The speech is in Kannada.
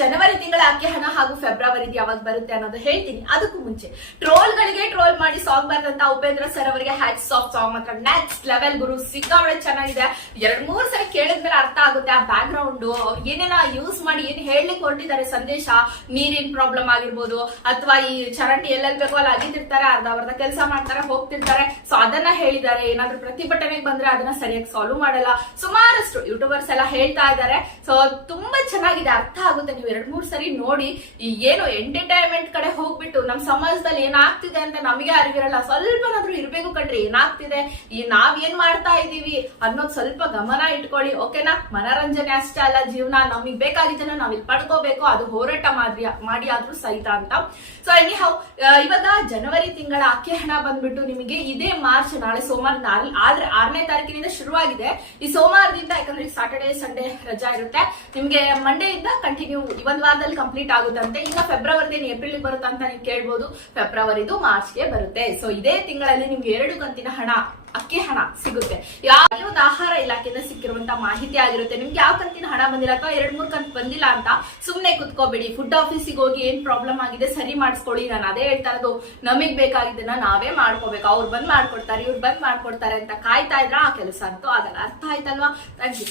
ಜನವರಿ ತಿಂಗಳ ಅಕ್ಕಿ ಹಣ ಹಾಗೂ ಫೆಬ್ರವರಿಗೆ ಯಾವಾಗ ಬರುತ್ತೆ ಅನ್ನೋದು ಹೇಳ್ತೀನಿ. ಅದಕ್ಕೂ ಮುಂಚೆ ಟ್ರೋಲ್ ಗಳಿಗೆ ಟ್ರೋಲ್ ಮಾಡಿ ಸಾಂಗ್ ಬರ್ದಂತ ಉಪೇಂದ್ರ ಸರ್ ಅವರಿಗೆ ಹ್ಯಾಟ್ಸ್ ಆಫ್ ಸಾಂಗ್ ಮಾತ್ರ. ನೆಕ್ಸ್ಟ್ ಲೆವೆಲ್ ಗುರು ಸಿಕ್ಕಾಬಳೆ ಚೆನ್ನಾಗಿದೆ. ಎರಡ್ ಮೂರ್ ಸಲ ಕೇಳಿದ್ಮೇಲೆ ಅರ್ಥ ಆಗುತ್ತೆ ಆ ಬ್ಯಾಕ್ ಗ್ರೌಂಡ್ ಏನೇನ ಯೂಸ್ ಮಾಡಿ ಏನ್ ಹೇಳಲಿಕ್ಕೆ ಹೊರಟಿದ್ದಾರೆ ಸಂದೇಶ, ನೀರಿನ ಪ್ರಾಬ್ಲಮ್ ಆಗಿರ್ಬೋದು, ಅಥವಾ ಈ ಚರಂಡಿ ಎಲ್ಲೆಲ್ಲಿ ಬೇಕೋ ಅಲ್ಲಿ ಅಗಿತಿರ್ತಾರೆ ಅರ್ಧ ಅರ್ಧ ಕೆಲಸ ಮಾಡ್ತಾರೆ, ಹೋಗ್ತಿರ್ತಾರೆ. ಸೊ ಅದನ್ನ ಹೇಳಿದ್ದಾರೆ. ಏನಾದ್ರೂ ಪ್ರತಿಭಟನೆಗೆ ಬಂದ್ರೆ ಅದನ್ನ ಸರಿಯಾಗಿ ಸಾಲ್ವ್ ಮಾಡಲ್ಲ. ಸುಮಾರಷ್ಟು ಯೂಟ್ಯೂಬರ್ಸ್ ಎಲ್ಲ ಹೇಳ್ತಾ ಇದ್ದಾರೆ. ಸೊ ತುಂಬಾ ಚೆನ್ನಾಗಿದೆ. ಅರ್ಥ ಆಗುತ್ತೆ ನೀವು ಎರಡ್ ಮೂರ್ ಸರಿ ನೋಡಿ ಈ ಏನು ಎಂಟರ್ಟೈನ್ಮೆಂಟ್ ಕಡೆ ಹೋಗ್ಬಿಟ್ಟು ನಮ್ ಸಮಾಜದಲ್ಲಿ ಏನಾಗ್ತಿದೆ ಅಂತ ನಮಗೆ ಅರಿವಿರಲ್ಲ. ಸ್ವಲ್ಪನಾದ್ರೂ ಇರ್ಬೇಕು ಕಣ್ರಿ, ಏನಾಗ್ತಿದೆ? ಈ ನಾವ್ ಏನ್ ಮಾಡ್ತಾ ಇದೀವಿ ಅನ್ನೋದ್ ಸ್ವಲ್ಪ ಗಮನ ಇಟ್ಕೊಳ್ಳಿ, ಓಕೆನಾ? ಮನರಂಜನೆ ಅಷ್ಟೇ ಅಲ್ಲ ಜೀವನ. ನಮಗ್ ಬೇಕಾಗಿದ್ದನ್ನ ನಾವ್ ಇಲ್ಲಿ ಪಡ್ಕೋಬೇಕು. ಅದು ಹೋರಾಟ ಮಾಡಿ ಮಾಡಿ ಆದ್ರೂ ಸಹಿತ ಅಂತ. ಸೊ ಎನಿ ಹೌ ಇವಾಗ ಜನವರಿ ತಿಂಗಳ ಅಕ್ಕಿ ಹಣ ಬಂದ್ಬಿಟ್ಟು ನಿಮಗೆ ಇದೇ ಮಾರ್ಚ್, ನಾಳೆ ಸೋಮವಾರ ಆದ್ರೆ ಆರನೇ ತಾರೀಕಿನಿಂದ ಶುರುವಾಗಿದೆ. ಈ ಸೋಮವಾರದಿಂದ, ಯಾಕಂದ್ರೆ ಸಾಟರ್ಡೆ ಸಂಡೇ ರಜಾ ಇರುತ್ತೆ. ನಿಮ್ಗೆ ಮಂಡೇ ಇಂದ ಕಂಟಿನ್ಯೂ ಒಂದ್ ವಾರದಲ್ಲಿ ಕಂಪ್ಲೀಟ್ ಆಗುತ್ತಂತೆ. ಈಗ ಫೆಬ್ರವರಿ ಏಪ್ರಿಲ್ ಬರುತ್ತೆ ಅಂತ ನೀವು ಕೇಳ್ಬೋದು. ಫೆಬ್ರವರಿದು ಮಾರ್ಚ್ಗೆ ಬರುತ್ತೆ. ಸೊ ಇದೇ ತಿಂಗಳಲ್ಲಿ ನಿಮ್ಗೆ ಎರಡು ಕಂತಿನ ಹಣ, ಅಕ್ಕಿ ಹಣ ಸಿಗುತ್ತೆ. ಯಾವ ಒಂದು ಆಹಾರ ಇಲಾಖೆಯಿಂದ ಸಿಕ್ಕಿರುವಂತ ಮಾಹಿತಿ ಆಗಿರುತ್ತೆ. ನಿಮ್ಗೆ ಯಾವ ಕಂತಿನ ಹಣ ಬಂದಿಲ್ಲ ಅಥವಾ ಎರಡ್, ಮೂರ್ ಕಂತ್ ಬಂದಿಲ್ಲ ಅಂತ ಸುಮ್ನೆ ಕುತ್ಕೋಬೇಡಿ. ಫುಡ್ ಆಫೀಸಿಗೆ ಹೋಗಿ ಏನ್ ಪ್ರಾಬ್ಲಮ್ ಆಗಿದೆ ಸರಿ ಮಾಡಿಸ್ಕೊಳ್ಳಿ. ನಾನು ಅದೇ ಹೇಳ್ತಾ ಇರೋದು, ನಮಗ್ ಬೇಕಾಗಿದ್ದನ್ನ ನಾವೇ ಮಾಡ್ಕೋಬೇಕು. ಅವ್ರು ಬಂದ್ ಮಾಡ್ಕೊಡ್ತಾರೆ, ಇವ್ರು ಬಂದ್ ಮಾಡ್ಕೊಡ್ತಾರೆ ಅಂತ ಕಾಯ್ತಾ ಇದ್ರ ಆ ಕೆಲಸ ಅಂತೂ ಆಗಲ್ಲ. ಅರ್ಥ ಆಯ್ತಲ್ವಾ? Thank you